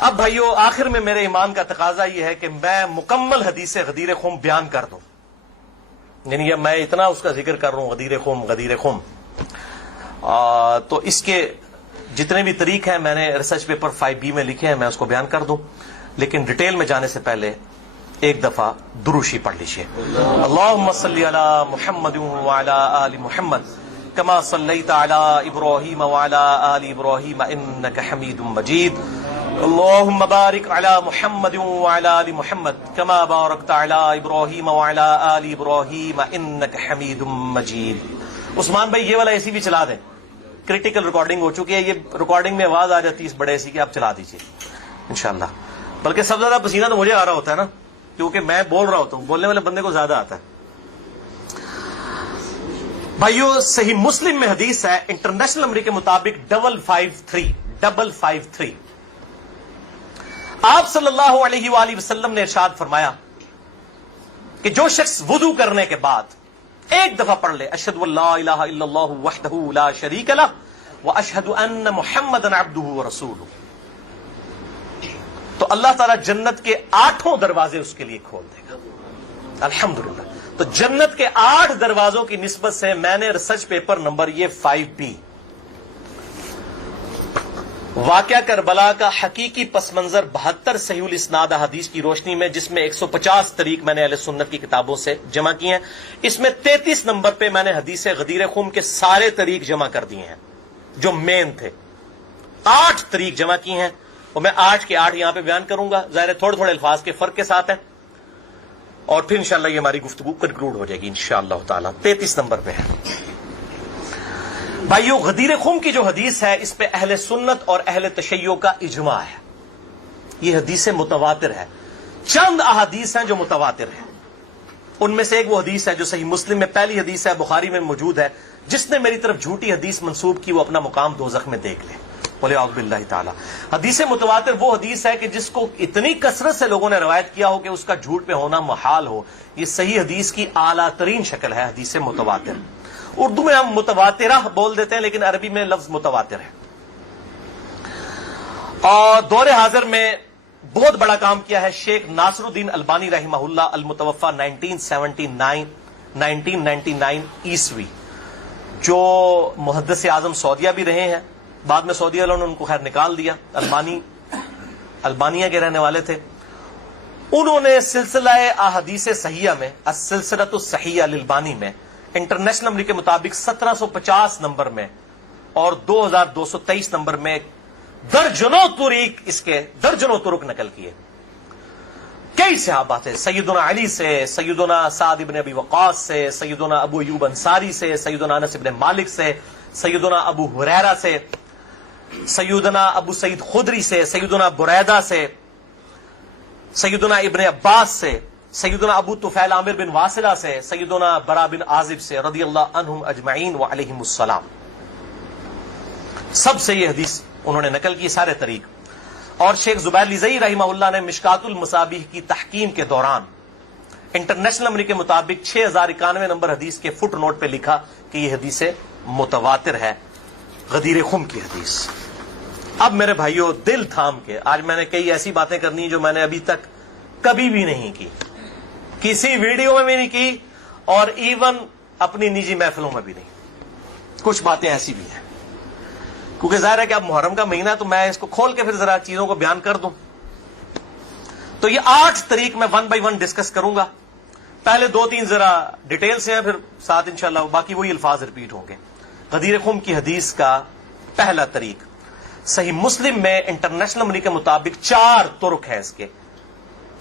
اب بھائیو آخر میں میرے ایمان کا تقاضا یہ ہے کہ میں مکمل حدیث غدیر خم بیان کر دوں. یعنی یہ میں اتنا اس کا ذکر کر رہا ہوں غدیر خم تو اس کے جتنے بھی طریق ہیں میں نے ریسرچ پیپر 5B میں لکھے ہیں، میں اس کو بیان کر دوں. لیکن ڈیٹیل میں جانے سے پہلے ایک دفعہ دروشی پڑھ لیجیے. اللہم صلی علی محمد وعلی آل محمد کما صلیت علی ابراہیم وعلی آل ابراہیم انک حمید مجید. اللہم بارک علی محمد وعلی آل محمد کما بارکت علی ابراہیم وعلی آل ابراہیم انک حمید مجید. عثمان بھائی یہ والا ایسی بھی چلا دیں، کریٹیکل ریکارڈنگ ہو چکی ہے، یہ ریکارڈنگ میں آواز آ جاتی ہے اس بڑے ایسی کہ آپ چلا دیجیے انشاءاللہ. بلکہ سب سے زیادہ پسینہ تو مجھے آ رہا ہوتا ہے نا، کیونکہ میں بول رہا ہوتا ہوں، بولنے والے بندے کو زیادہ آتا ہے. بھائیو صحیح مسلم میں حدیث ہے انٹرنیشنل نمبر کے مطابق 553. آپ صلی اللہ علیہ وآلہ وسلم نے ارشاد فرمایا کہ جو شخص وضو کرنے کے بعد ایک دفعہ پڑھ لے اشہد ان لا الہ الا اللہ وحدہ لا شریک لہ واشہد ان محمدا عبدہ ورسولہ، تو اللہ تعالیٰ جنت کے 8 دروازے اس کے لیے کھول دے گا. الحمدللہ. تو جنت کے 8 دروازوں کی نسبت سے میں نے ریسرچ پیپر نمبر یہ 5B واقعہ کربلا کا حقیقی پس منظر 72 صحیح الاسناد حدیث کی روشنی میں، جس میں 150 طریق میں نے اہل سنت کی کتابوں سے جمع کیے ہیں، اس میں 33 نمبر پہ میں نے حدیث غدیر خم کے سارے طریق جمع کر دیے ہیں جو مین تھے. 8 طریق جمع کی ہیں اور میں 8 کے 8 یہاں پہ بیان کروں گا. ظاہر ہے تھوڑے الفاظ کے فرق کے ساتھ ہیں، اور پھر انشاءاللہ یہ ہماری گفتگو کنکلوڈ ہو جائے گی انشاءاللہ تعالی. 33 نمبر پہ ہے بھائیو. غدیر خم کی جو حدیث ہے اس پہ اہل سنت اور اہل تشیع کا اجماع ہے. یہ حدیث متواتر ہے. چند احادیث ہیں جو متواتر ہیں، ان میں سے ایک وہ حدیث ہے جو صحیح مسلم میں پہلی حدیث ہے، بخاری میں موجود ہے. جس نے میری طرف جھوٹی حدیث منسوب کی وہ اپنا مقام دوزخ میں دیکھ لے. بولے اعوذ باللہ تعالی. حدیث متواتر وہ حدیث ہے کہ جس کو اتنی کثرت سے لوگوں نے روایت کیا ہو کہ اس کا جھوٹ پہ ہونا محال ہو. یہ صحیح حدیث کی اعلیٰ ترین شکل ہے حدیث متواتر. اردو میں ہم متواترہ بول دیتے ہیں لیکن عربی میں لفظ متواتر ہے. اور دور حاضر میں بہت بڑا کام کیا ہے شیخ ناصر الدین البانی رحمہ اللہ المتوفى 1999 عیسوی، جو محدث اعظم سعودیہ بھی رہے ہیں. بعد میں سعودی والوں نے ان کو خیر نکال دیا. البانیہ کے رہنے والے تھے. انہوں نے سلسلہ احادیث صحیحہ میں السلسلۃ الصحیحہ للبانی میں انٹرنیشنل نمبر کے مطابق 1750 نمبر میں اور 2223 نمبر میں درجنوں طرق نقل کیے. کئی صحابہ تھے، سیدنا علی سے، سیدنا سعد بن ابی وقاص سے، سیدنا ابو ایوب انصاری سے، سیدنا انس بن مالک سے، سیدنا ابو ہریرہ سے، سیدنا ابو سعید خدری سے، سیدنا بریدہ سے، سیدنا ابن عباس سے، سیدنا ابو طفیل عامر بن واصلہ سے، سیدنا برا بن عازب سے رضی اللہ عنہم اجمعین وعلیہم السلام. سب سے یہ حدیث انہوں نے نقل کی سارے طریق. اور شیخ زبیر لیزئی رحمہ اللہ نے مشکات المصابیح کی تحکیم کے دوران انٹرنیشنل نمبر کے مطابق 6091 نمبر حدیث کے فٹ نوٹ پہ لکھا کہ یہ حدیث متواتر ہے، غدیر خم کی حدیث. اب میرے بھائیوں دل تھام کے، آج میں نے کئی ایسی باتیں کرنی جو میں نے ابھی تک کبھی بھی نہیں کی، کسی ویڈیو میں بھی نہیں کی، اور ایون اپنی نجی محفلوں میں بھی نہیں. کچھ باتیں ایسی بھی ہیں کیونکہ ظاہر ہے کہ اب محرم کا مہینہ ہے تو میں اس کو کھول کے پھر ذرا چیزوں کو بیان کر دوں. تو یہ 8 طریق میں 1 بائی 1 ڈسکس کروں گا. پہلے 2-3 ذرا ڈیٹیل سے ہیں، پھر ساتھ انشاءاللہ باقی وہی الفاظ ریپیٹ ہوں گے. غدیر خم کی حدیث کا پہلا طریق صحیح مسلم میں انٹرنیشنل نمبر کے مطابق 4 طرق ہے اس کے،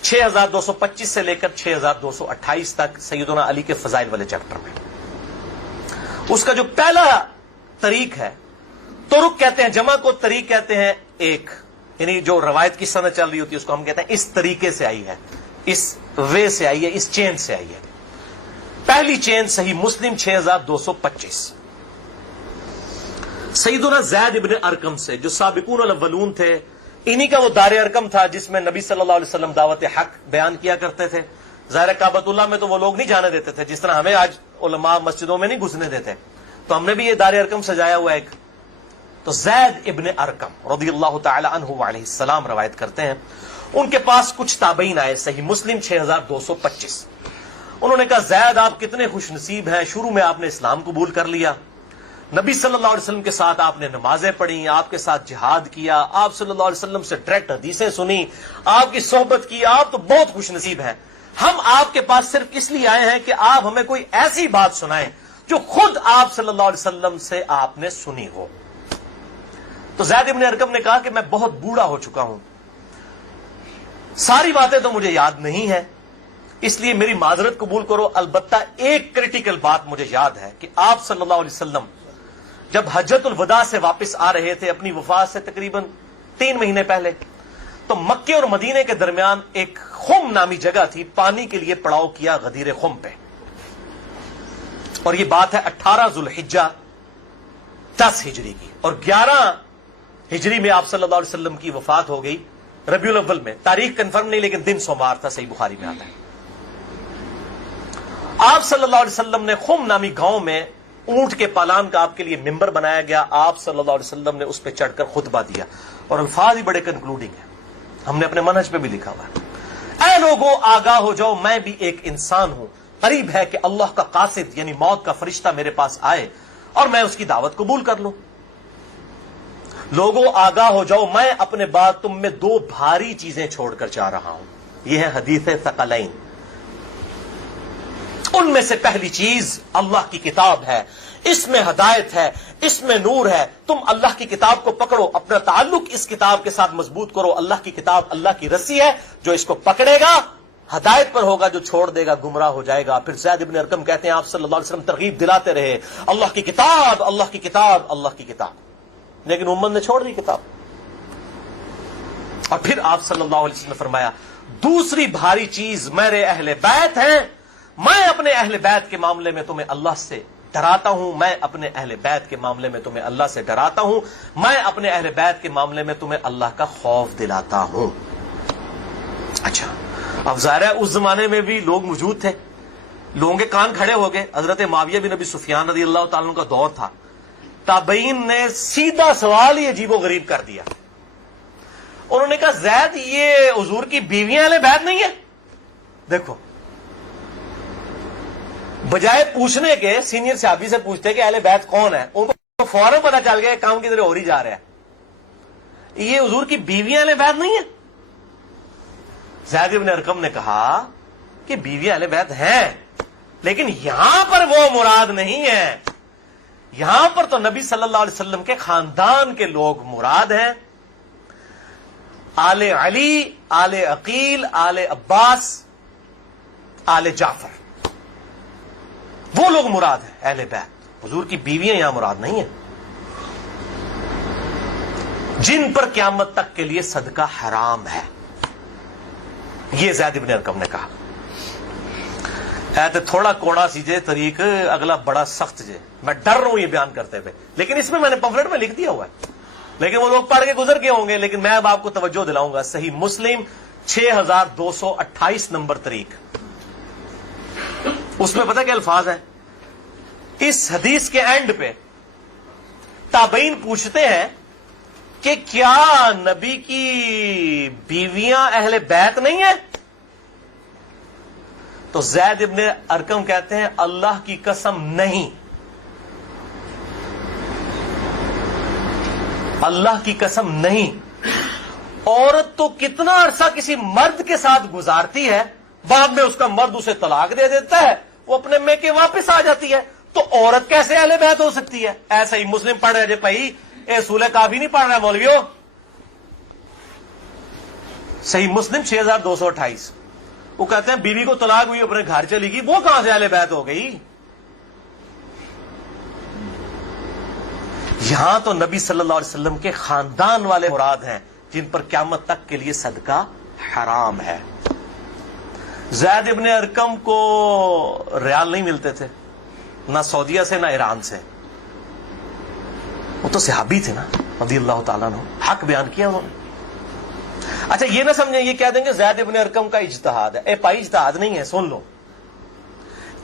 6225 سے لے کر 6228 تک سیدنا علی کے فضائل والے چیپٹر میں. اس کا جو پہلا طریق ہے، طرق کہتے ہیں جمع کو، طریق کہتے ہیں ایک، یعنی جو روایت کی سند چل رہی ہوتی ہے اس کو ہم کہتے ہیں اس طریقے سے آئی ہے، اس وے سے آئی ہے، اس چین سے آئی ہے. پہلی چین صحیح مسلم 6225 سیدنا زید ابن ارقم سے، جو سابقون الاولون تھے. انہی کا وہ دار ارقم تھا جس میں نبی صلی اللہ علیہ وسلم دعوت حق بیان کیا کرتے تھے. ظاہر کعبۃ اللہ میں تو وہ لوگ نہیں جانے دیتے تھے، جس طرح ہمیں آج علماء مسجدوں میں نہیں گھسنے دیتے. تو ہم نے بھی یہ دار ارقم سجایا ہوا ایک، تو زید ابن ارقم رضی اللہ تعالی عنہ علیہ السلام روایت کرتے ہیں، ان کے پاس کچھ تابعین آئے، صحیح مسلم 6225۔ انہوں نے کہا زید آپ کتنے خوش نصیب ہیں، شروع میں آپ نے اسلام قبول کر لیا، نبی صلی اللہ علیہ وسلم کے ساتھ آپ نے نمازیں پڑھی، آپ کے ساتھ جہاد کیا، آپ صلی اللہ علیہ وسلم سے ڈائریکٹ حدیثیں سنی، آپ کی صحبت کی، آپ تو بہت خوش نصیب ہیں۔ ہم آپ کے پاس صرف اس لیے آئے ہیں کہ آپ ہمیں کوئی ایسی بات سنائیں جو خود آپ صلی اللہ علیہ وسلم سے آپ نے سنی ہو۔ تو زید ابن ارقم نے کہا کہ میں بہت بوڑھا ہو چکا ہوں، ساری باتیں تو مجھے یاد نہیں ہیں، اس لیے میری معذرت قبول کرو، البتہ ایک کریٹیکل بات مجھے یاد ہے کہ آپ صلی اللہ علیہ وسلم جب حجۃ الوداع سے واپس آ رہے تھے اپنی وفات سے تقریباً 3 مہینے پہلے، تو مکے اور مدینے کے درمیان ایک خم نامی جگہ تھی، پانی کے لیے پڑاؤ کیا غدیر خم پہ، اور یہ بات ہے 18 ذوالحجہ 10 ہجری کی، اور 11 ہجری میں آپ صلی اللہ علیہ وسلم کی وفات ہو گئی ربیع الاول میں، تاریخ کنفرم نہیں لیکن دن سوموار تھا، صحیح بخاری میں آتا ہے۔ آپ صلی اللہ علیہ وسلم نے خم نامی گاؤں میں اونٹ کے پالان کا آپ کے لیے ممبر بنایا گیا، آپ صلی اللہ علیہ وسلم نے اس پہ چڑھ کر خطبہ دیا، اور الفاظ ہی بڑے کنکلوڈنگ ہیں، ہم نے اپنے منہج پہ بھی لکھا ہوا ہے، اے لوگوں آگاہ ہو جاؤ، میں بھی ایک انسان ہوں، قریب ہے کہ اللہ کا قاصد یعنی موت کا فرشتہ میرے پاس آئے اور میں اس کی دعوت قبول کر لوں۔ لوگوں آگاہ ہو جاؤ، میں اپنے بعد تم میں 2 بھاری چیزیں چھوڑ کر جا رہا ہوں، یہ ہے حدیث ثقلین۔ ان میں سے پہلی چیز اللہ کی کتاب ہے، اس میں ہدایت ہے، اس میں نور ہے، تم اللہ کی کتاب کو پکڑو، اپنا تعلق اس کتاب کے ساتھ مضبوط کرو، اللہ کی کتاب اللہ کی رسی ہے، جو اس کو پکڑے گا ہدایت پر ہوگا، جو چھوڑ دے گا گمراہ ہو جائے گا۔ پھر زید ابن ارقم کہتے ہیں آپ صلی اللہ علیہ وسلم ترغیب دلاتے رہے، اللہ کی کتاب، اللہ کی کتاب، اللہ کی کتاب، لیکن امت نے چھوڑ دی کتاب۔ اور پھر آپ صلی اللہ علیہ وسلم نے فرمایا دوسری بھاری چیز میرے اہل بیت ہیں، میں اپنے اہل بیت کے معاملے میں تمہیں اللہ سے ڈراتا ہوں، میں اپنے اہل بیت کے معاملے میں تمہیں اللہ سے ڈراتا ہوں، میں اپنے اہل بیت کے معاملے میں تمہیں اللہ کا خوف دلاتا ہوں۔ اچھا، اب ظاہر ہے اس زمانے میں بھی لوگ موجود تھے، لوگوں کے کان کھڑے ہو گئے، حضرت معاویہ بن ابی سفیان رضی اللہ تعالیٰ عنہ کا دور تھا، تابعین نے سیدھا سوال ہی عجیب و غریب کر دیا، انہوں نے کہا زید یہ حضور کی بیویاں اہل بیت نہیں ہے؟ دیکھو، بجائے پوچھنے کے سینئر صحابی سے پوچھتے کہ اہل بیت کون ہے، ان کو فوراً پتا چل گیا کام کی طرح ہو ہی جا رہا ہے، یہ حضور کی بیویاں اہل بیت نہیں ہے۔ زید بن ارقم نے کہا کہ بیویاں اہل بیت ہیں، لیکن یہاں پر وہ مراد نہیں ہے، یہاں پر تو نبی صلی اللہ علیہ وسلم کے خاندان کے لوگ مراد ہیں، آل علی، آل عقیل، آل عباس، آل جعفر، وہ لوگ مراد ہیں اہل بیت، حضور کی بیویاں یہاں مراد نہیں ہیں، جن پر قیامت تک کے لیے صدقہ حرام ہے، یہ زید بن ارقم نے کہا۔ ہے تو تھوڑا کوڑا سی جے طریق، اگلا بڑا سخت جے، میں ڈر رہا ہوں یہ بیان کرتے ہوئے، لیکن اس میں نے پمفلٹ میں لکھ دیا ہوا ہے، لیکن وہ لوگ پڑھ کے گزر کے ہوں گے، لیکن میں اب آپ کو توجہ دلاؤں گا۔ صحیح مسلم 6228 نمبر طریق، اس میں پتہ کیا الفاظ ہیں؟ اس حدیث کے اینڈ پہ تابعین پوچھتے ہیں کہ کیا نبی کی بیویاں اہل بیت نہیں ہیں؟ تو زید ابن ارقم کہتے ہیں اللہ کی قسم نہیں، اللہ کی قسم نہیں، عورت تو کتنا عرصہ کسی مرد کے ساتھ گزارتی ہے، بعد میں اس کا مرد اسے طلاق دے دیتا ہے، وہ اپنے میکے واپس آ جاتی ہے، تو عورت کیسے اہل بیت ہو سکتی ہے؟ ایسا ہی مسلم پڑھ رہے جے بھائی، اے سورہ کافی نہیں پڑھ رہا مولویو، صحیح مسلم 6228، وہ کہتے ہیں بیوی کو طلاق ہوئی اپنے گھر چلی گئی، وہ کہاں سے اہل بیت ہو گئی؟ یہاں تو نبی صلی اللہ علیہ وسلم کے خاندان والے مراد ہیں، جن پر قیامت تک کے لیے صدقہ حرام ہے۔ زید ابن ارقم کو ریال نہیں ملتے تھے، نہ سعودیہ سے نہ ایران سے، وہ تو صحابی تھے نا رضی اللہ تعالیٰ عنہ، حق بیان کیا انہوں نے۔ اچھا یہ نہ سمجھیں یہ کہہ دیں گے زید ابن ارقم کا اجتہاد ہے، اے پائی اجتہاد نہیں ہے، سن لو،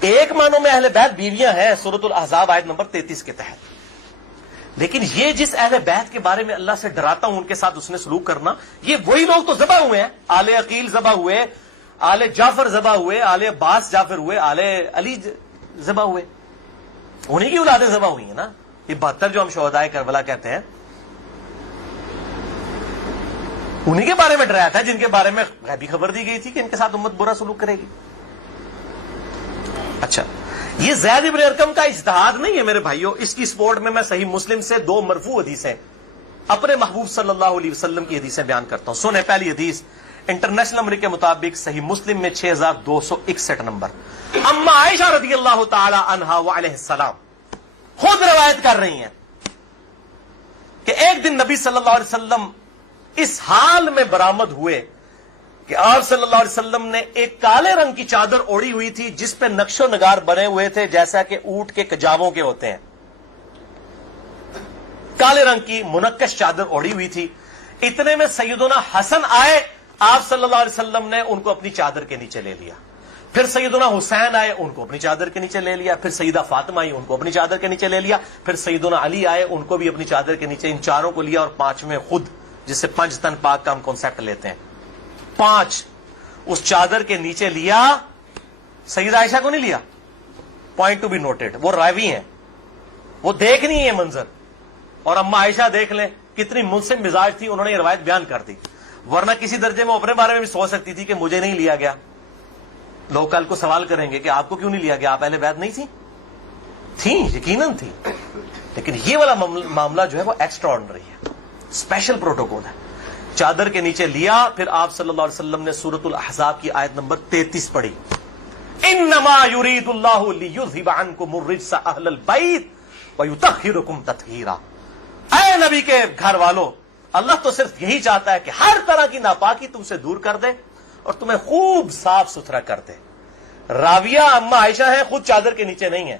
ایک معنوں میں اہل بیت بیویاں ہیں سورۃ الاحزاب آیت نمبر 33 کے تحت، لیکن یہ جس اہل بیت کے بارے میں اللہ سے ڈراتا ہوں ان کے ساتھ اس نے سلوک کرنا، یہ وہی لوگ تو ذبح ہوئے ہیں، آل عقیل ذبح ہوئے، آل جعفر ذبح ہوئے، آل عباس جعفر ہوئے، آل علی ذبح ہوئے، انہی کی اولادیں ذبح ہوئی ہیں نا. یہ 72 جو ہم شہداء کربلا کہتے ہیں انہی کے بارے میں ڈرایا تھا، جن کے بارے میں غیبی خبر دی گئی تھی کہ ان کے ساتھ امت برا سلوک کرے گی. اچھا، یہ زید ابن ارقم کا اجتہاد نہیں ہے میرے بھائیوں. اس کی سپورٹ میں صحیح مسلم سے 2 مرفوع حدیثیں اپنے محبوب صلی اللہ علیہ وسلم کی حدیثیں بیان کرتا ہوں. سنیں پہلی حدیث انٹرنیشنل نمبر کے مطابق صحیح مسلم میں 6261 نمبر. اما عائشہ رضی اللہ تعالی عنہا وعلیہ السلام خود روایت کر رہی ہیں کہ ایک دن نبی صلی اللہ علیہ وسلم اس حال میں برآمد ہوئے کہ آپ صلی اللہ علیہ وسلم نے ایک کالے رنگ کی چادر اوڑھی ہوئی تھی جس پہ نقش و نگار بنے ہوئے تھے جیسا کہ اونٹ کے کجاووں کے ہوتے ہیں. کالے رنگ کی منقش چادر اوڑھی ہوئی تھی. اتنے میں سیدنا حسن آئے، آپ صلی اللہ علیہ وسلم نے ان کو اپنی چادر کے نیچے لے لیا. پھر سیدنا حسین آئے، ان کو اپنی چادر کے نیچے لے لیا. پھر سیدہ فاطمہ آئی، ان کو اپنی چادر کے نیچے لے لیا. پھر سیدنا علی آئے، ان کو بھی اپنی چادر کے نیچے. ان چاروں کو لیا اور 5ویں خود، جس سے 5 تن پاک کا ہم کانسیپٹ لیتے ہیں، 5 اس چادر کے نیچے لیا. سیدہ عائشہ کو نہیں لیا. پوائنٹ ٹو بی نوٹڈ، وہ راوی ہیں، وہ دیکھ نہیں ہے منظر. اور اما عائشہ دیکھ لیں کتنی منصف مزاج تھی، انہوں نے یہ روایت بیان کر دی. ورنہ کسی درجے میں اپنے بارے میں بھی سوچ سکتی تھی کہ مجھے نہیں لیا گیا. لوگ کل کو سوال کریں گے کہ آپ کو کیوں نہیں لیا گیا، آپ اہل بیت نہیں تھیں؟ یقیناً تھی. لیکن یہ والا معاملہ جو ہے وہ ایکسٹرا آرڈنری ہے، اسپیشل پروٹوکول ہے. چادر کے نیچے لیا. پھر آپ صلی اللہ علیہ وسلم نے سورۃ الاحزاب کی آیت نمبر 33 پڑھی. انما یرید اللہ لیذھب عنکم الرجس اہل البیت ویطہرکم تطہیرا. اے نبی کے گھر والو، اللہ تو صرف یہی چاہتا ہے کہ ہر طرح کی ناپاکی تم سے دور کر دے اور تمہیں خوب صاف ستھرا کر دے. راویہ اما عائشہ ہیں، خود چادر کے نیچے نہیں ہے.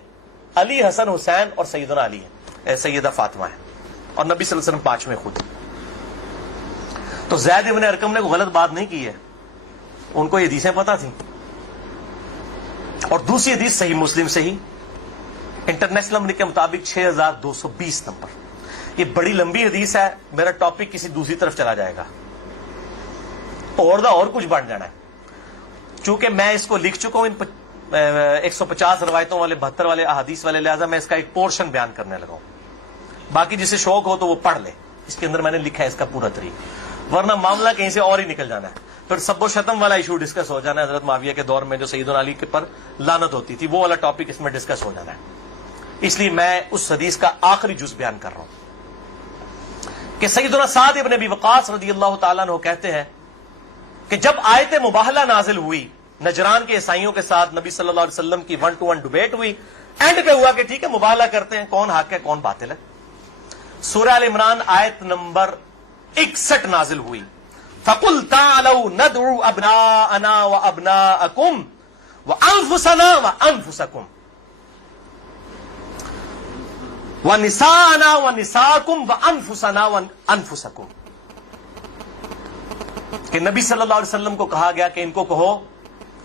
علی، حسن، حسین اور سیدنا علی ہے، سیدہ فاطمہ ہے، اور نبی صلی اللہ علیہ وسلم 5ویں خود. تو زید ابن ارقم نے کوئی غلط بات نہیں کی ہے، ان کو یہ حدیثیں پتہ تھیں. اور دوسری حدیث صحیح مسلم سے ہی انٹرنیشنل نمبر کے مطابق 6220 نمبر. یہ بڑی لمبی حدیث ہے، میرا ٹاپک کسی دوسری طرف چلا جائے گا اور کچھ بن جانا ہے. چونکہ میں اس کو لکھ چکا ہوں 150 روایتوں والے 72 والے احادیث والے، لہذا میں اس کا ایک پورشن بیان کرنے لگا ہوں. باقی جسے شوق ہو تو وہ پڑھ لے، اس کے اندر میں نے لکھا ہے اس کا پورا طریقہ. ورنہ معاملہ کہیں سے اور ہی نکل جانا ہے. پھر سب و شتم والا ایشو ڈسکس ہو جانا ہے. حضرت معاویہ کے دور میں جو سیدنا علی کے پر لعنت ہوتی تھی، وہ والا ٹاپک اس میں ڈسکس ہو جانا ہے. اس لیے میں اس حدیث کا آخری جز بیان کر رہا ہوں کہ سیدنا سعد ابن ابی وقاص رضی اللہ تعالیٰ عنہ کہتے ہیں کہ جب آیت مباہلہ نازل ہوئی نجران کے عیسائیوں کے ساتھ، نبی صلی اللہ علیہ وسلم کی 1 to 1 ڈبیٹ ہوئی. اینڈ پہ ہوا کہ ٹھیک ہے مباہلہ کرتے ہیں، کون حق ہے کون باطل ہے. سورہ ال عمران آیت نمبر 61 نازل ہوئی. فَقُلْ تَعَالَوْا نَدْعُوا أَبْنَاءَنَا وَأَبْنَاءَكُمْ وَأَنفُسَنَا وَأَنفُسَكُمْ وَنِسَاءَنَا وَنِسَاءَكُمْ وَأَنفُسَنَا وَأَنفُسَكُمْ. کہ نبی صلی اللہ علیہ وسلم کو کہا گیا کہ ان کو کہو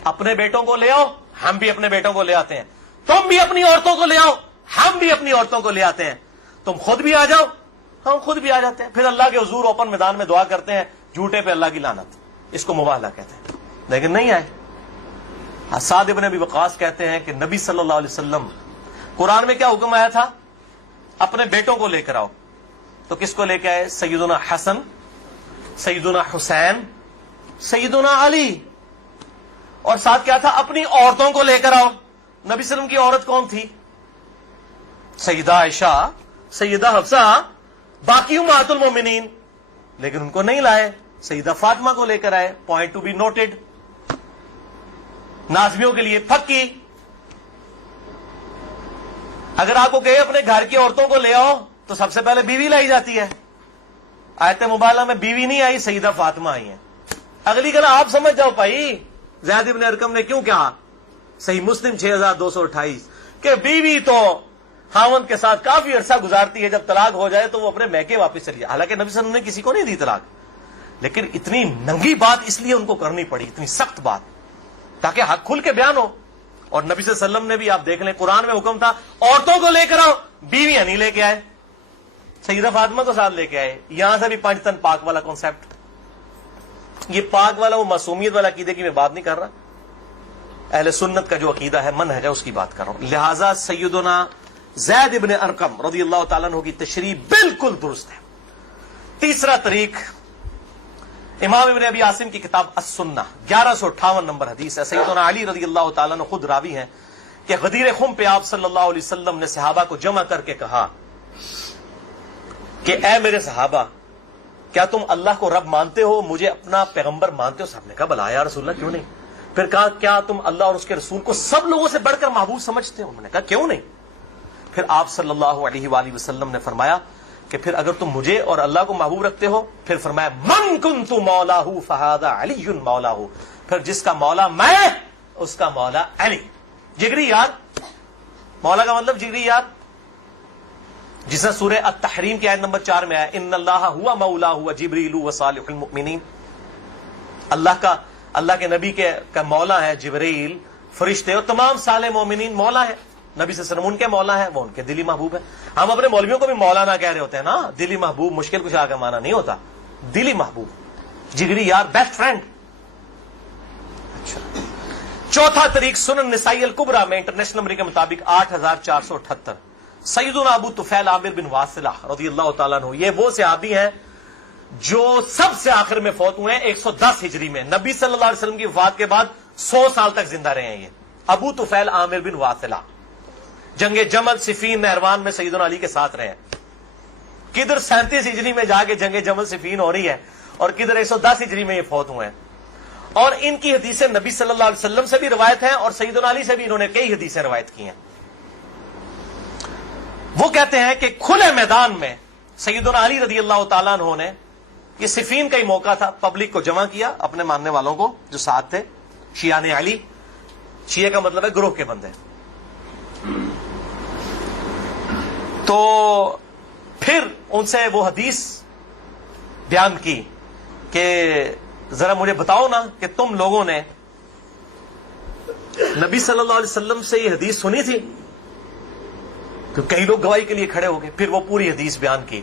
اپنے بیٹوں کو لے آؤ، ہم بھی اپنے بیٹوں کو لے آتے ہیں. تم بھی اپنی عورتوں کو لے آؤ، ہم بھی اپنی عورتوں کو لے آتے ہیں. تم خود بھی آ جاؤ، ہم خود بھی آ جاتے ہیں. پھر اللہ کے حضور اوپن میدان میں دعا کرتے ہیں، جھوٹے پہ اللہ کی لعنت. اس کو مباہلہ کہتے ہیں. لیکن نہیں آئے. سعد ابن ابی وقاص کہتے ہیں کہ نبی صلی اللہ علیہ وسلم قرآن میں کیا حکم آیا تھا؟ اپنے بیٹوں کو لے کر آؤ. تو کس کو لے کے آئے؟ سیدنا حسن، سیدنا حسین، سیدنا علی. اور ساتھ کیا تھا؟ اپنی عورتوں کو لے کر آؤ. نبی صلی اللہ علیہ وسلم کی عورت کون تھی؟ سیدہ عائشہ، سیدہ حفصہ، باقی امہات المومنین. لیکن ان کو نہیں لائے، سیدہ فاطمہ کو لے کر آئے. Point to be noted. نازمیوں کے لیے پکی. اگر آپ کو کہے اپنے گھر کی عورتوں کو لے آؤ تو سب سے پہلے بیوی لائی جاتی ہے. آیت مبالغہ میں بیوی نہیں آئی، سیدہ فاطمہ آئی ہیں. اگلی گلا آپ سمجھ جاؤ بھائی زید ابن ارقم نے کیوں کہا. صحیح مسلم 6228 کہ بیوی تو خاوند کے ساتھ کافی عرصہ گزارتی ہے، جب طلاق ہو جائے تو وہ اپنے میکے واپس چلی جائے. حالانکہ نبی صلی اللہ علیہ وسلم نے کسی کو نہیں دی طلاق، لیکن اتنی ننگی بات اس لیے ان کو کرنی پڑی، اتنی سخت بات، تاکہ حق کھل کے بیان ہو. اور نبی صلی اللہ علیہ وسلم نے بھی آپ دیکھ لیں قرآن میں حکم تھا عورتوں کو لے کر آؤ، بیویاں نہیں لے کے آئے. سیدہ فاطمہ کو ساتھ لے کے آئے. یہاں سے بھی 5 تن پاک والا کانسیپٹ. یہ پاک والا وہ معصومیت والا عقیدے کی میں بات نہیں کر رہا, اہل سنت کا جو عقیدہ ہے منہج ہے اس کی بات کر رہا ہوں. لہذا سیدنا زید ابن ارقم رضی اللہ تعالیٰ عنہ کی تشریح بالکل درست ہے. تیسرا طریق امام ابن ابی عاصم کی کتاب السنہ 1158 نمبر حدیث ہے. سیدنا علی رضی اللہ تعالیٰ عنہ خود راوی ہیں کہ غدیر خم پہ آپ صلی اللہ علیہ وسلم نے صحابہ کو جمع کر کے کہا کہ اے میرے صحابہ, کیا تم اللہ کو رب مانتے ہو, مجھے اپنا پیغمبر مانتے ہو؟ صاحب نے کہا بلا یا رسول اللہ کیوں نہیں. پھر کہا کیا تم اللہ اور اس کے رسول کو سب لوگوں سے بڑھ کر محبوب سمجھتے ہو؟ انہوں نے کہا کیوں نہیں. پھر آپ صلی اللہ علیہ وآلہ وسلم نے فرمایا کہ پھر اگر تم مجھے اور اللہ کو محبوب رکھتے ہو, پھر فرمایا من کنت مولاہ فہذا علی مولاہ, پھر جس کا مولا میں اس کا مولا علی. جگری یار, مولا کا مطلب جگری یار, جس طرح سورہ التحریم کی آیت نمبر 4 میں آیا ان اللہ ہوا مولا ہوا جبریل و صالح المؤمنین. اللہ کے نبی کا مولا ہے جبریل, فرشتے اور تمام صالح مومنین مولا ہے. نبی صلی اللہ علیہ وسلم ان کے مولا ہے, وہ ان کے دلی محبوب ہے. ہم اپنے مولویوں کو بھی مولانا کہہ رہے ہوتے ہیں نا. دلی محبوب مشکل کشا کا معنی نہیں ہوتا, دلی محبوب, جگری یار, بیسٹ فرینڈ. اچھا, چوتھا طریق سنن نسائی الکبریٰ میں انٹرنیشنل نمبر کے مطابق 8478 سیدنا ابو طفیل عامر بن واصلہ رضی اللہ تعالیٰ عنہ, یہ وہ صحابی ہیں جو سب سے آخر میں فوت ہوئے ہیں 110 ہجری میں. نبی صلی اللہ علیہ وسلم کی وفات کے بعد 100 سال تک زندہ رہے ہیں. یہ ابو طفیل عامر بن واصلہ جنگ جمل صفین نہروان میں سیدنا علی کے ساتھ رہے ہیں. کدھر 37 ہجری میں جا کے جنگ جمل صفین ہو رہی ہے اور کدھر 110 ہجری میں یہ فوت ہوئے ہیں. اور ان کی حدیثیں نبی صلی اللہ علیہ وسلم سے بھی روایت ہیں اور سیدنا علی سے بھی انہوں نے کئی حدیثیں روایت کی ہیں. وہ کہتے ہیں کہ کھلے میدان میں سیدنا علی رضی اللہ تعالیٰ عنہ نے, یہ صفین کا ہی موقع تھا, پبلک کو جمع کیا, اپنے ماننے والوں کو جو ساتھ تھے, شیعان علی. شیعہ کا مطلب ہے گروہ کے بندے. تو پھر ان سے وہ حدیث بیان کی کہ ذرا مجھے بتاؤ نا کہ تم لوگوں نے نبی صلی اللہ علیہ وسلم سے یہ حدیث سنی تھی, تو کئی لوگ گواہی کے لیے کھڑے ہو گئے. پھر وہ پوری حدیث بیان کی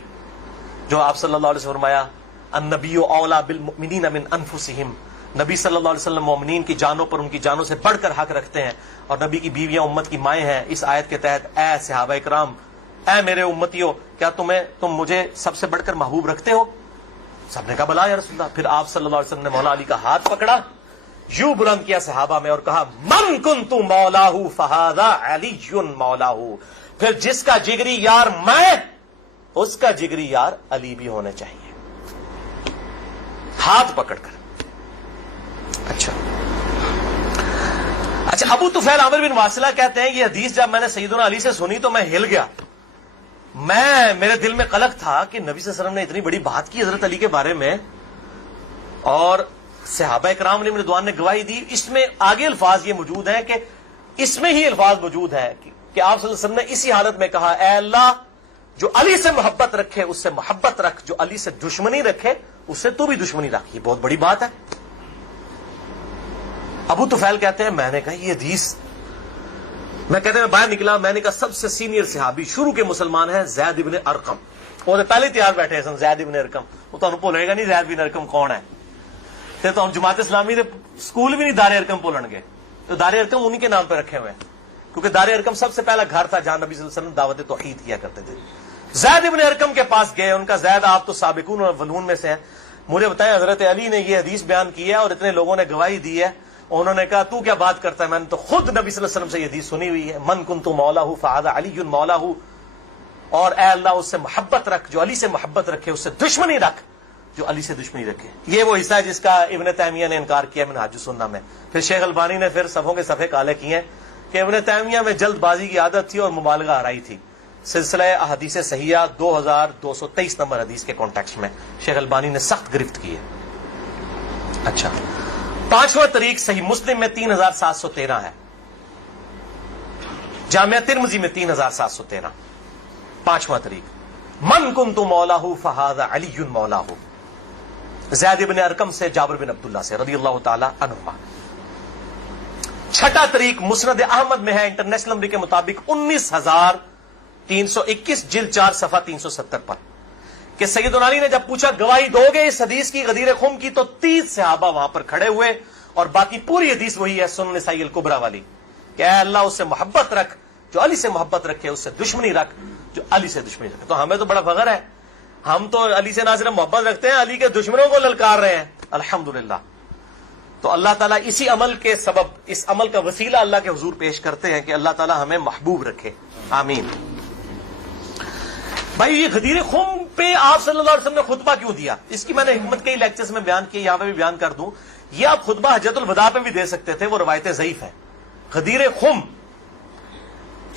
جو آپ صلی اللہ علیہ وسلم فرمایا النبی اولا بالمؤمنین من انفسہم, نبی صلی اللہ علیہ وسلم مومنین کی جانوں پر ان کی جانوں سے بڑھ کر حق رکھتے ہیں, اور نبی کی بیویاں امت کی مائیں ہیں. اس آیت کے تحت اے صحابہ کرام, اے میرے امتیوں, کیا تم مجھے سب سے بڑھ کر محبوب رکھتے ہو؟ سب نے کہا بلا یا رسول اللہ. پھر آپ صلی اللہ علیہ وسلم نے مولا علی کا ہاتھ پکڑا, یوں بلند کیا صحابہ میں اور کہا من کنت مولاہ فہذا علی مولاہ, پھر جس کا جگری یار میں اس کا جگری یار علی بھی ہونا چاہیے, ہاتھ پکڑ کر. اچھا, ابو طفیل عامر بن واصلہ کہتے ہیں یہ حدیث جب میں نے سیدنا علی سے سنی تو میں ہل گیا. میرے دل میں قلق تھا کہ نبی صلی اللہ علیہ وسلم نے اتنی بڑی بات کی حضرت علی کے بارے میں, اور صحابہ کرام علیہ رضوان نے گواہی دی. اس میں آگے الفاظ یہ موجود ہیں کہ اس میں ہی الفاظ موجود ہے کہ آپ صلی اللہ علیہ وسلم نے اسی حالت میں کہا اے اللہ, جو علی سے محبت رکھے اس سے محبت رکھ, جو علی سے دشمنی رکھے اس سے تو بھی دشمنی رکھ. یہ بہت بڑی بات ہے. ابو طفیل کہتے ہیں میں نے کہا یہ حدیث, میں کہتے ہیں میں باہر نکلا, میں نے کہا سب سے سینئر صحابی شروع کے مسلمان ہیں زید ابن ارقم. وہ پہلے تیار بیٹھے ہیں زید ابن ارقم, وہ تو بھولے گا نہیں زید بن ارقم کون ہے. تو جماعت اسلامی نے سکول بھی نہیں دار ارقم بولن گے, تو دار ارقم انہی کے نام پہ رکھے ہوئے ہیں, کیونکہ دار ارقم سب سے پہلا گھر تھا جہاں نبی صلی اللہ علیہ وسلم دعوت توحید کیا کرتے تھے. زید ابن ارقم کے پاس گئے, ان کا زید آپ تو سابقون اور اولون میں سے ہیں, مجھے بتائیں حضرت علی نے یہ حدیث بیان کی ہے اور اتنے لوگوں نے گواہی دی ہے. انہوں نے کہا تو کیا بات کرتا ہے, میں نے تو خود نبی صلی اللہ علیہ وسلم سے یہ حدیث سنی ہوئی ہے, من کنت مولاہ فہذا علی مولاہ, اور اے اللہ اس سے محبت رکھ جو علی سے محبت رکھے, اس سے دشمنی رکھ جو علی سے دشمنی رکھے. یہ وہ حصہ ہے جس کا ابن تیمیہ نے انکار کیا منہاج السنہ میں. پھر شیخ البانی نے پھر صفوں کے صفحے کالے کیے ہیں کہ ابن تیمیہ میں جلد بازی کی عادت تھی اور مبالغہ آرائی تھی. سلسلہ احادیث صحیحہ 2223 نمبر حدیث کے کانٹیکسٹ میں شیخ البانی نے سخت گرفت کی ہے. اچھا, پانچواں طریق صحیح مسلم میں 3713 ہے, جامعہ ترمذی میں 3713. پانچواں طریق من کنت مولاہ فہذا علی مولاہ, زید بن ارقم سے جابر بن عبداللہ سے رضی اللہ تعالی عنہما. چھٹا طریق مسند احمد میں ہے انٹرنیشنل نمبر کے مطابق 19321 جلد 4 صفحہ 370 پر. کہ سیدنا علی نے جب پوچھا گواہی دو گے اس حدیث کی غدیر خم کی، تو 30 صحابہ وہاں پر کھڑے ہوئے، اور باقی پوری حدیث وہی ہے سنن نسائی الکبریٰ والی کہ اے اللہ اس سے محبت رکھ جو علی سے محبت رکھے، اس سے دشمنی رکھ جو علی سے دشمنی رکھے۔ تو ہمیں تو بڑا فخر ہے، ہم تو علی سے نہ صرف محبت رکھتے ہیں، علی کے دشمنوں کو للکار رہے ہیں، الحمدللہ۔ تو اللہ تعالیٰ اسی عمل کے سبب، اس عمل کا وسیلہ اللہ کے حضور پیش کرتے ہیں کہ اللہ تعالیٰ ہمیں محبوب رکھے، آمین۔ بھائی یہ غدیر خم پہ آپ صلی اللہ علیہ وسلم نے خطبہ کیوں دیا؟ اس کی میں نے حکمت کئی لیکچرز میں بیان کی، یہاں پہ بھی بیان کر دوں۔ یہ آپ خطبہ حجۃ الوداع پہ بھی دے سکتے تھے، وہ روایتیں ضعیف ہیں۔ غدیر خم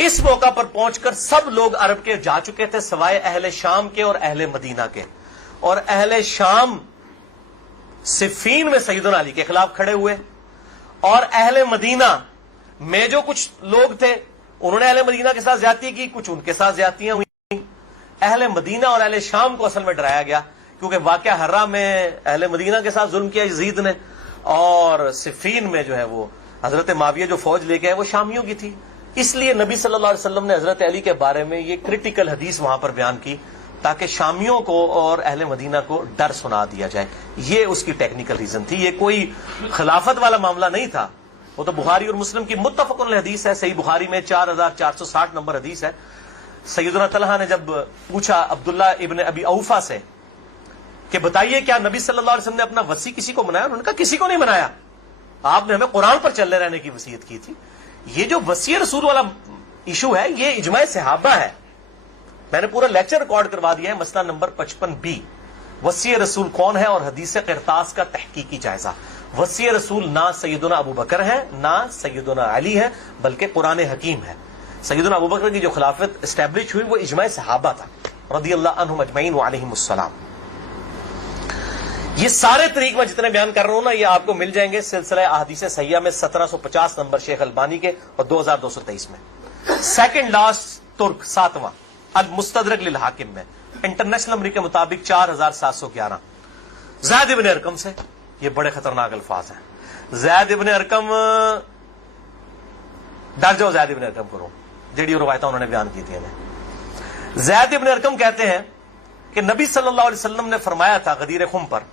اس موقع پر پہنچ کر سب لوگ عرب کے جا چکے تھے سوائے اہل شام کے اور اہل مدینہ کے، اور اہل شام صفین میں سیدنا علی کے خلاف کھڑے ہوئے، اور اہل مدینہ میں جو کچھ لوگ تھے انہوں نے اہل مدینہ کے ساتھ زیادتی کی، کچھ ان کے ساتھ زیادتیاں ہوئی۔ اہل مدینہ اور اہل شام کو اصل میں ڈرایا گیا، کیونکہ واقعہ ہرہ میں اہل مدینہ کے ساتھ ظلم کیا یزید نے، اور صفین میں جو ہے وہ حضرت معاویہ جو فوج لے کے آئے وہ شامیوں کی تھی۔ اس لیے نبی صلی اللہ علیہ وسلم نے حضرت علی کے بارے میں یہ کرٹیکل حدیث وہاں پر بیان کی تاکہ شامیوں کو اور اہل مدینہ کو ڈر سنا دیا جائے۔ یہ اس کی ٹیکنیکل ریزن تھی، یہ کوئی خلافت والا معاملہ نہیں تھا۔ وہ تو بخاری اور مسلم کی متفق علیہ حدیث ہے، صحیح بخاری میں 4460 نمبر حدیث ہے۔ سیدنا طلحہ نے جب پوچھا عبداللہ ابن ابی اوفا سے کہ بتائیے کیا نبی صلی اللہ علیہ وسلم نے اپنا وصی کسی کو بنایا؟ انہوں نے کہا کسی کو نہیں بنایا، آپ نے ہمیں قرآن پر چلے رہنے کی وصیت کی تھی۔ یہ جو وصی رسول والا ایشو ہے یہ اجماع صحابہ ہے، میں نے پورا لیکچر ریکارڈ کروا دیا ہے، مسئلہ نمبر 55B، وصی رسول کون ہے اور حدیث قرطاس کا تحقیقی جائزہ۔ وصی رسول نہ سیدنا ابو بکر ہے نہ سیدنا علی ہے، بلکہ قرآن حکیم ہے۔ سیدنا ابو بکر کی جو خلافت اسٹیبلش ہوئی وہ اجماع صحابہ تھا رضی اللہ عنہم اجمعین وعلیہم السلام۔ یہ سارے طریق میں جتنے بیان کر رہا ہوں نا یہ آپ کو مل جائیں گے سلسلہ احادیث صحیحہ میں 1750 نمبر شیخ البانی کے اور 2223 میں۔ سیکنڈ لاسٹ ترک 7واں المستدرک للحاکم میں انٹرنیشنل نمبر کے مطابق 4711 زید ابن ارقم سے۔ یہ بڑے خطرناک الفاظ ہیں۔ زید ابن ارقم، ڈر جاؤ زید ابن ارقم کرو، جیڑی روایتیں انہوں نے بیان کی تھی ہمیں۔ زید ابن ارقم کہتے ہیں کہ نبی صلی اللہ علیہ وسلم نے فرمایا تھا غدیر خم پر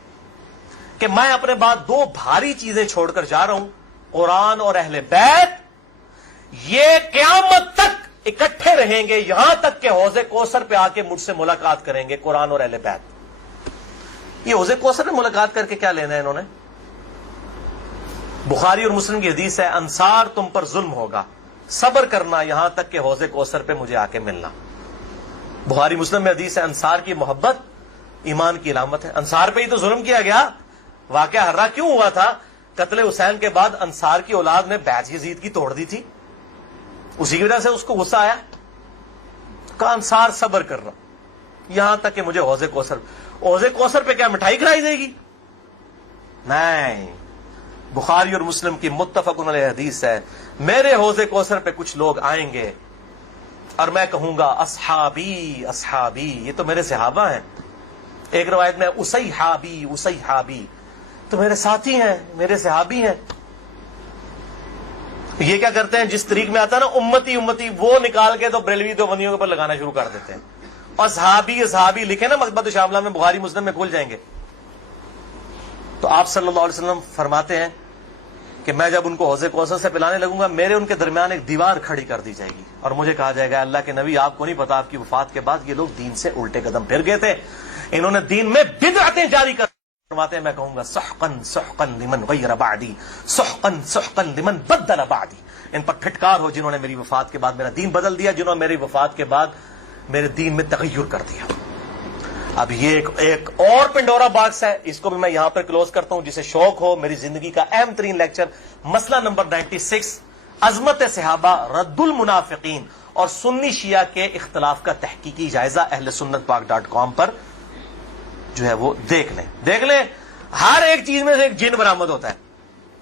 کہ میں اپنے بعد 2 بھاری چیزیں چھوڑ کر جا رہا ہوں، قرآن اور اہل بیت، یہ قیامت تک اکٹھے رہیں گے یہاں تک کہ حوض کوثر پہ آ کے مجھ سے ملاقات کریں گے، قرآن اور اہل بیت۔ یہ حوض کوثر میں ملاقات کر کے کیا لینا ہے انہوں نے؟ بخاری اور مسلم کی حدیث ہے انصار تم پر ظلم ہوگا، صبر کرنا یہاں تک کہ حوض کوثر پہ مجھے آ کے ملنا۔ بخاری مسلم میں حدیث ہے انصار کی محبت ایمان کی علامت ہے۔ انصار پہ ہی تو ظلم کیا گیا، واقعہ ہرہ کیوں ہوا تھا؟ قتل حسین کے بعد انصار کی اولاد نے بیعت یزید کی توڑ دی تھی، اسی کی وجہ سے اس کو غصہ آیا، کہا انصار صبر کر رہا یہاں تک کہ مجھے حوض کوثر پہ کیا مٹھائی کھلائی دے گی؟ نہیں، بخاری اور مسلم کی متفق علیہ حدیث ہے میرے حوض کوثر پہ کچھ لوگ آئیں گے اور میں کہوں گا اصحابی اصحابی، یہ تو میرے صحابہ ہیں۔ ایک روایت میں اسیحابی اسیحابی، تو میرے ساتھی ہیں، میرے صحابی ہیں۔ یہ کیا کرتے ہیں جس طریق میں آتا ہے نا امتی امتی، وہ نکال کے تو بریلوی دو بندیوں کے اوپر لگانا شروع کر دیتے ہیں۔ اصحابی اصحابی لکھے نا مکتبۃ شاملہ میں، بخاری مسلم میں کھل جائیں گے۔ تو آپ صلی اللہ علیہ وسلم فرماتے ہیں کہ میں جب ان کو حوض کوثر سے پلانے لگوں گا میرے ان کے درمیان ایک دیوار کھڑی کر دی جائے گی اور مجھے کہا جائے گا اللہ کے نبی آپ کو نہیں پتا آپ کی وفات کے بعد یہ لوگ دین سے الٹے قدم پھر گئے تھے، انہوں نے دین میں بدعتیں جاری کر فرماتے ہیں میں کہوں گا سحقن سحقن لمن غیر بعدی سحقن سحقن لمن بدل بعدی، ان پر پھٹکار ہو جنہوں نے میری وفات کے بعد میرا دین بدل دیا، جنہوں نے میری وفات کے بعد میرے دین میں تغیر کر دیا۔ اب یہ ایک اور پنڈورا باکس ہے، اس کو بھی میں یہاں پر کلوز کرتا ہوں، جسے شوق ہو میری زندگی کا اہم ترین لیکچر مسئلہ نمبر 96 عظمت صحابہ رد المنافقین اور سنی شیعہ کے اختلاف کا تحقیقی جائزہ اہل سنت پاک .com پر جو ہے وہ دیکھ لیں۔ ہر ایک چیز میں سے ایک جن برآمد ہوتا ہے۔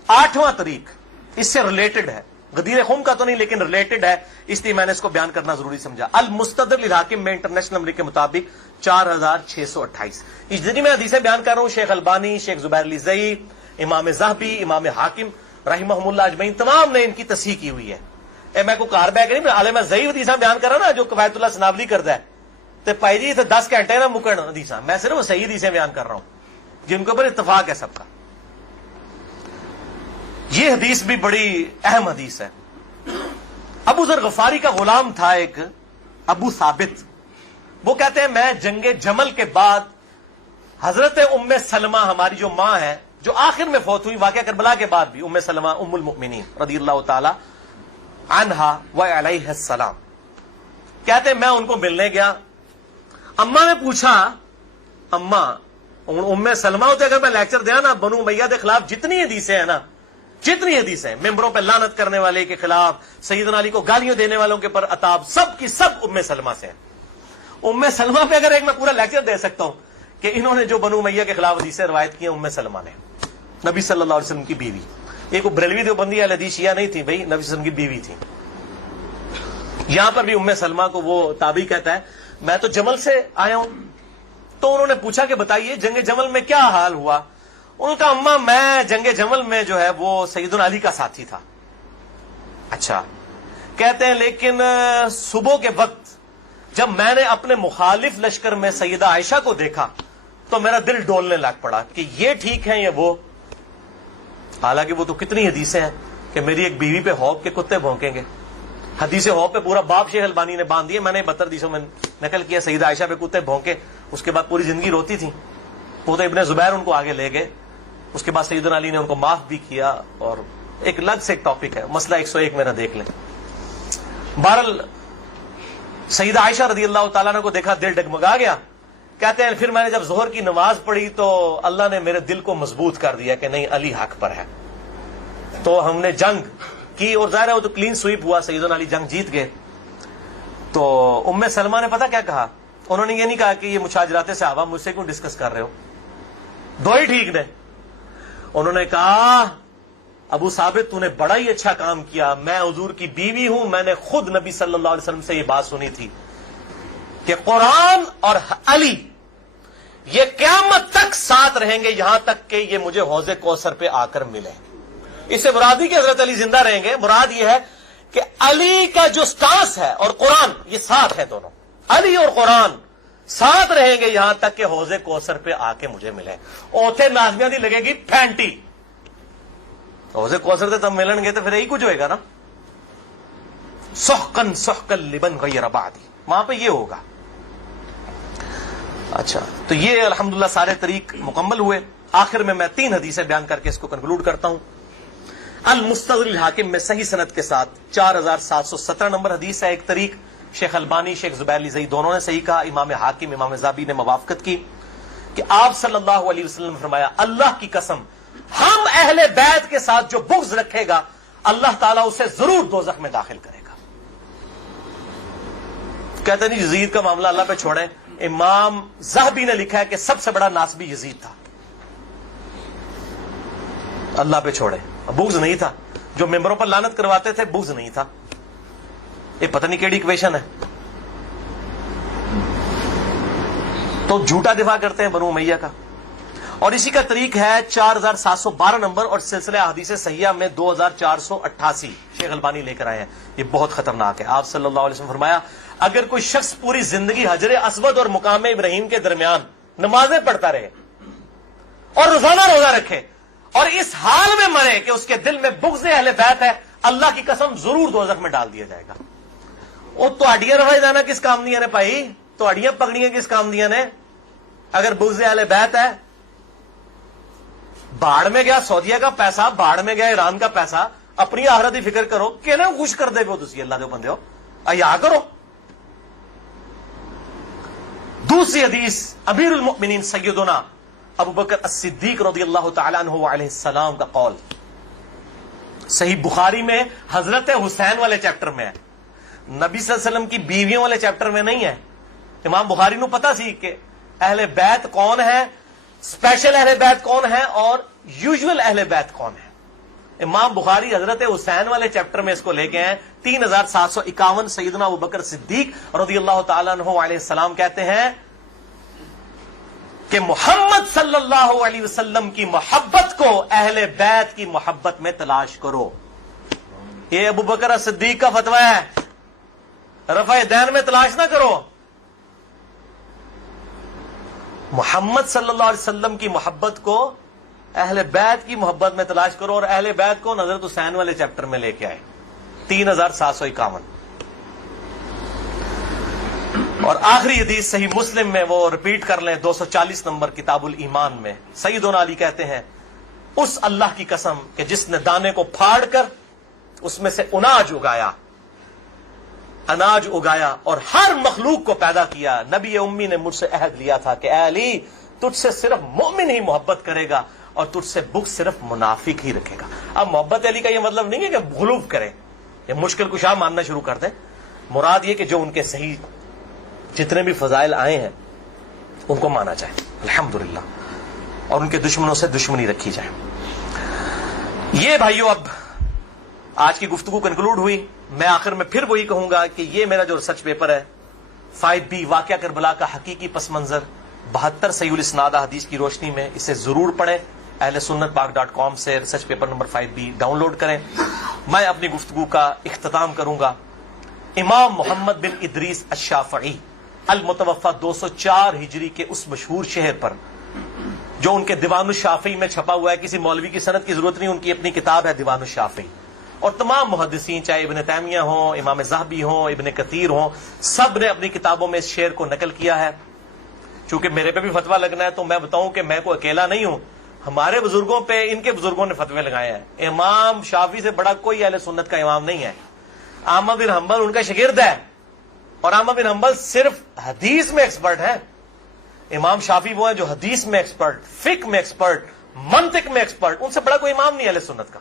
8واں طریق اس سے ریلیٹڈ ہے، غدیر خم کا تو نہیں لیکن ریلیٹڈ ہے، اس لیے میں نے اس کو بیان کرنا ضروری سمجھا۔ المستدرک للحاکم میں انٹرنیشنل نمبر کے مطابق 4628 اس ذریعے میں حدیثیں بیان کر رہا ہوں، شیخ البانی، شیخ زبیر علی، امام ذہبی، امام حاکم رحمہم اللہ اجمعین تمام نے ان کی تصحیح کی ہوئی ہے۔ میں کو کار بیک نہیں، عالم ضعیف حدیثیں بیان کر رہا نا جو کفایت اللہ سنابلی کرتا ہے، تے پائی جی تے 10 گھنٹے نہ مکن حدیثاں، میں صرف صحیح حدیثیں بیان کر رہا ہوں جن کے اوپر اتفاق ہے سب کا۔ یہ حدیث بھی بڑی اہم حدیث ہے۔ ابو ذر غفاری کا غلام تھا ایک ابو ثابت، وہ کہتے ہیں میں جنگ جمل کے بعد حضرت ام سلمہ ہماری جو ماں ہے جو آخر میں فوت ہوئی واقعہ کربلا کے بعد بھی، ام سلمہ ام المؤمنین رضی اللہ تعالی عنہا و علیہ السلام، کہتے ہیں میں ان کو ملنے گیا، اما نے پوچھا، اما ام سلمہ ہوتے اگر میں لیکچر دیا نا بنو امیہ کے خلاف جتنی حدیثیں ہیں نا، جتنی حدیثیں ممبروں پہ لعنت کرنے والے کے خلاف، سیدنا علی کو گالیاں دینے والوں کے پر عتاب، سب کی سب ام سلمہ سے ہیں۔ ام سلمہ پہ اگر ایک میں پورا لیکچر دے سکتا ہوں کہ انہوں نے جو بنو امیہ کے خلاف حدیثیں روایت کی ہیں، ام سلمہ نے، نبی صلی اللہ علیہ وسلم کی بیوی، ایک بریلوی دیوبندی اہل حدیث شیعہ نہیں تھی بھائی، نبی صلی اللہ علیہ وسلم کی بیوی تھی۔ یہاں پر بھی ام سلمہ کو وہ تابعی کہتا ہے میں تو جمل سے آیا ہوں، تو انہوں نے پوچھا کہ بتائیے جنگ جمل میں کیا حال ہوا؟ ان کا اماں میں جنگ جمل میں جو ہے وہ سیدنا علی کا ساتھی تھا۔ اچھا، کہتے ہیں لیکن صبح کے وقت جب میں نے اپنے مخالف لشکر میں سیدہ عائشہ کو دیکھا تو میرا دل ڈولنے لگ پڑا کہ یہ ٹھیک ہے یا وہ، حالانکہ وہ تو کتنی حدیثیں ہیں کہ میری ایک بیوی پہ ہوب کے کتے بھونکیں گے، حدیث ہوب پہ پورا باب شیخ البانی نے باندھ دیا، میں نے 72 حدیثوں میں نقل کیا، سیدہ عائشہ پہ کتے بھونکے، اس کے بعد پوری زندگی روتی تھی، وہ تو ابن زبیر ان کو آگے لے گئے، اس کے بعد سیدنا علی نے ان کو معاف بھی کیا، اور ایک الگ سے ایک ٹاپک ہے، مسئلہ 101 میرا دیکھ لیں۔ بہرحال سیدہ عائشہ رضی اللہ تعالیٰ عنہ کو دیکھا دل ڈگمگا گیا، کہتے ہیں پھر میں نے جب ظہر کی نماز پڑھی تو اللہ نے میرے دل کو مضبوط کر دیا کہ نہیں علی حق پر ہے، تو ہم نے جنگ کی، اور ظاہر ہے وہ تو کلین سویپ ہوا، سیدنا علی جنگ جیت گئے۔ تو ام سلمہ نے پتہ کیا کہا؟ انہوں نے یہ نہیں کہا کہ یہ مشاجرات صحابہ مجھ سے کیوں ڈسکس کر رہے ہو، دو ہی ٹھیک نے، انہوں نے کہا ابو ثابت تو نے بڑا ہی اچھا کام کیا، میں حضور کی بیوی ہوں، میں نے خود نبی صلی اللہ علیہ وسلم سے یہ بات سنی تھی کہ قرآن اور علی یہ قیامت تک ساتھ رہیں گے یہاں تک کہ یہ مجھے حوض کوثر پہ آ کر ملے۔ اس سے مراد کہ حضرت علی زندہ رہیں گے، مراد یہ ہے کہ علی کا جو سٹانس ہے اور قرآن یہ ساتھ ہے، دونوں علی اور قرآن ساتھ رہیں گے یہاں تک کہ حوض کوثر پہ آ کے مجھے ملے۔ اوتھے نازمیاں دی لگے گی پھینٹی، حوض کوثر سے تب ملن گے تو پھر یہی کچھ ہوئے گا نا، سحقن سحقن لمن غیر بعدی، وہاں پہ یہ ہوگا۔ اچھا، تو یہ الحمدللہ سارے طریق مکمل ہوئے۔ آخر میں 3 حدیثیں بیان کر کے اس کو کنکلوڈ کرتا ہوں۔ المستدرک الحاکم میں صحیح سند کے ساتھ 4717 نمبر حدیث ہے ایک طریق، شیخ البانی شیخ زبیر لیزئی دونوں نے صحیح کہا، امام حاکم امام ذابی نے موافقت کی کہ آپ صلی اللہ علیہ وسلم نے فرمایا اللہ کی قسم ہم اہل بیت کے ساتھ جو بغض رکھے گا اللہ تعالیٰ اسے ضرور دوزخ میں داخل کرے گا۔ کہتے نہیں یزید کا معاملہ اللہ پہ چھوڑیں، امام ذہبی نے لکھا ہے کہ سب سے بڑا ناسبی یزید تھا، اللہ پہ چھوڑے، بغض نہیں تھا، جو ممبروں پر لعنت کرواتے تھے بغض نہیں تھا، یہ پتہ نہیں کیڑی ایکویشن ہے، تو جھوٹا دفاع کرتے ہیں بنو امیہ کا۔ اور اسی کا طریق ہے 4712 نمبر اور سلسلہ احادیث صحیحہ میں 2488 شیخ البانی لے کر آئے ہیں، یہ بہت خطرناک ہے۔ آپ صلی اللہ علیہ وسلم فرمایا اگر کوئی شخص پوری زندگی حجر اسود اور مقام ابراہیم کے درمیان نمازیں پڑھتا رہے اور روزانہ روزہ رکھے اور اس حال میں مرے کہ اس کے دل میں بغض اہل بیت ہے، اللہ کی قسم ضرور دوزخ میں ڈال دیا جائے گا۔ وہ تہاڈیاں روایت جانا کس کام دیا نے بھائی، تہاڈیاں پگڑیاں کس کام دیا نے؟ اگر بغض اہل بیت ہے، باڑ میں گیا سعودیہ کا پیسہ، باڑ میں گیا ایران کا پیسہ، اپنی آخرت کی فکر کرو، کہنا خوش کر دے پو تسی اللہ دے بندے ہو، ایا کرو۔ دوسری حدیث امیر المؤمنین سیدنا ابو بکر الصدیق رضی اللہ تعالی عنہ علیہ السلام کا قول، صحیح بخاری میں حضرت حسین والے چیپٹر میں ہے، نبی صلی اللہ علیہ وسلم کی بیویوں والے چیپٹر میں نہیں ہے۔ امام بخاری نو پتا سی کہ اہل بیت کون ہے، اسپیشل اہل بیت کون ہے اور یوزول اہل بیت کون ہے۔ امام بخاری حضرت حسین والے چیپٹر میں اس کو لے گئے ہیں 3751۔ سیدنا ابو بکر صدیق رضی اللہ تعالیٰ عنہ علیہ السلام کہتے ہیں کہ محمد صلی اللہ علیہ وسلم کی محبت کو اہل بیت کی محبت میں تلاش کرو۔ یہ ابو بکر صدیق کا فتویٰ ہے، رفع دین میں تلاش نہ کرو، محمد صلی اللہ علیہ وسلم کی محبت کو اہل بیت کی محبت میں تلاش کرو، اور اہل بیت کو حضرت حسین والے چیپٹر میں لے کے آئے 3751. اور آخری حدیث صحیح مسلم میں وہ ریپیٹ کر لیں 240 نمبر کتاب الایمان میں، سیدنا علی کہتے ہیں اس اللہ کی قسم کہ جس نے دانے کو پھاڑ کر اس میں سے اناج اگایا اور ہر مخلوق کو پیدا کیا، نبی امی نے مجھ سے عہد لیا تھا کہ اے علی تجھ سے صرف مومن ہی محبت کرے گا اور تجھ سے بغض صرف منافق ہی رکھے گا. اب محبت علی کا یہ مطلب نہیں ہے کہ غلوب کریں یا مشکل کشا ماننا شروع کر دیں، مراد یہ کہ جو ان کے صحیح جتنے بھی فضائل آئے ہیں ان کو مانا جائے الحمدللہ، اور ان کے دشمنوں سے دشمنی رکھی جائے. یہ بھائیو اب آج کی گفتگو کنکلوڈ ہوئی. میں آخر میں پھر وہی کہوں گا کہ یہ میرا جو ریسرچ پیپر ہے 5B واقعہ کربلا کا حقیقی پس منظر 72 صحیح الاسناد حدیث کی روشنی میں، اسے ضرور پڑھیں. اہل سنت پاک.com سے research paper number 5B download کریں. میں اپنی گفتگو کا اختتام کروں گا امام محمد بن ادریس الشافعی المتوفى 204 ہجری کے اس مشہور شہر پر جو ان کے دیوان الشافعی میں چھپا ہوا ہے. کسی مولوی کی سند کی ضرورت نہیں، ان کی اپنی کتاب ہے دیوان الشافعی. اور تمام محدثین چاہے ابن تیمیہ ہوں، امام ذہبی ہوں، ابن کثیر ہوں، سب نے اپنی کتابوں میں اس شعر کو نقل کیا ہے. چونکہ میرے پہ بھی فتویٰ لگنا ہے تو میں بتاؤں کہ میں کوئی اکیلا نہیں ہوں، ہمارے بزرگوں پہ ان کے بزرگوں نے فتوے لگائے ہیں. امام شافعی سے بڑا کوئی اہل سنت کا امام نہیں ہے. احمد بن حنبل ان کا شاگرد ہے، اور احمد بن حنبل صرف حدیث میں ایکسپرٹ ہے. امام شافعی وہ ہیں جو حدیث میں ایکسپرٹ، فقہ میں ایکسپرٹ، منطق میں ایکسپرٹ. ان سے بڑا کوئی امام نہیں اہل سنت کا.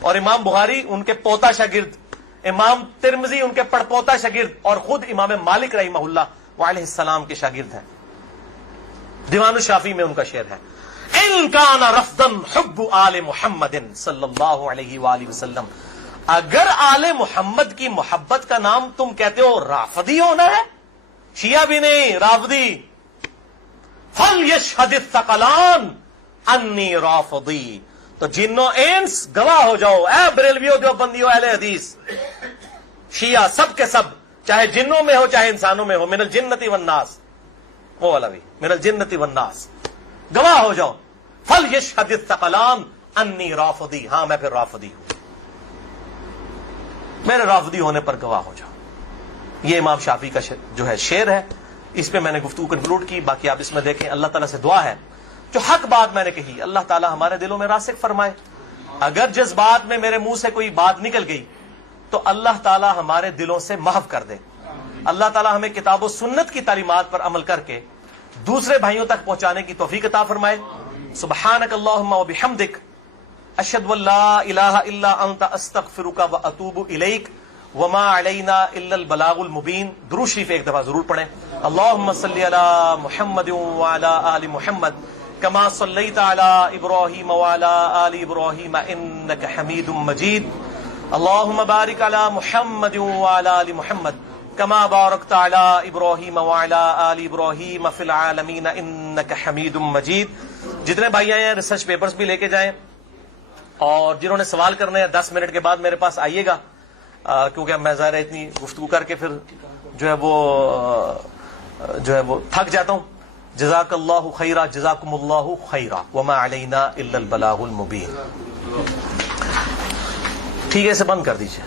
اور امام بخاری ان کے پوتا شاگرد، امام ترمذی ان کے پڑپوتا شاگرد، اور خود امام مالک رحمہ اللہ علیہ السلام کے شاگرد ہیں. دیوان الشافعی میں ان کا شعر ہے ان کان رفضا حب آل محمد صلی اللہ علیہ وآلہ وسلم. اگر آل محمد کی محبت کا نام تم کہتے ہو رافضی ہونا ہے، شیعہ بھی نہیں رافضی، فلیشہد الثقلان انی رافضی. تو جنوں انس گواہ ہو جاؤ، اے بریلویو دیوبندیو اہل حدیث شیعہ سب کے سب، چاہے جنوں میں ہو چاہے انسانوں میں ہو، من الجنت والناس، وہ والا بھی من الجنت والناس، گواہ ہو جاؤ. فلیشہد الثقلان انی رافضی، ہاں میں پھر رافضی ہوں، میرے رافضی ہونے پر گواہ ہو جاؤ. یہ امام شافعی کا جو ہے شعر ہے. اس پہ میں نے گفتگو کنکلوڈ کی، باقی آپ اس میں دیکھیں. اللہ تعالیٰ سے دعا ہے جو حق بات میں نے کہی اللہ تعالیٰ ہمارے دلوں میں راسخ فرمائے. اگر جذبات میں میرے منہ سے کوئی بات نکل گئی تو اللہ تعالیٰ ہمارے دلوں سے محو کر دے. اللہ تعالیٰ ہمیں کتاب و سنت کی تعلیمات پر عمل کر کے دوسرے بھائیوں تک پہنچانے کی توفیق عطا فرمائے. سبحانک اللہم و بحمدک اشہد ان لا الہ الا انت استغفرک و اتوب الیک وما علینا الا البلاغ المبین. درود شریف ایک دفعہ ضرور پڑھیں. اللہم صلی علی محمد وعلی آل محمد کما صلیت علی ابراہیم وعلی آل ابراہیم انک حمید مجید. اللہم بارک علی محمد وعلی آل محمد کما بارکت علی ابراہیم وعلی آل ابراہیم فی العالمین انک حمید مجید. جتنے بھائی آئے ہیں ریسرچ پیپرز بھی لے کے جائیں، اور جنہوں نے سوال کرنے ہیں 10 منٹ کے بعد میرے پاس آئیے گا، کیونکہ میں ظاہر ہے اتنی گفتگو کر کے پھر جو ہے وہ تھک جاتا ہوں. جزاک اللہ خیرہ، جزاکم اللہ خیرہ، وما علینا الا البلاغ المبین. ٹھیک ہے، اسے بند کر دیجیے.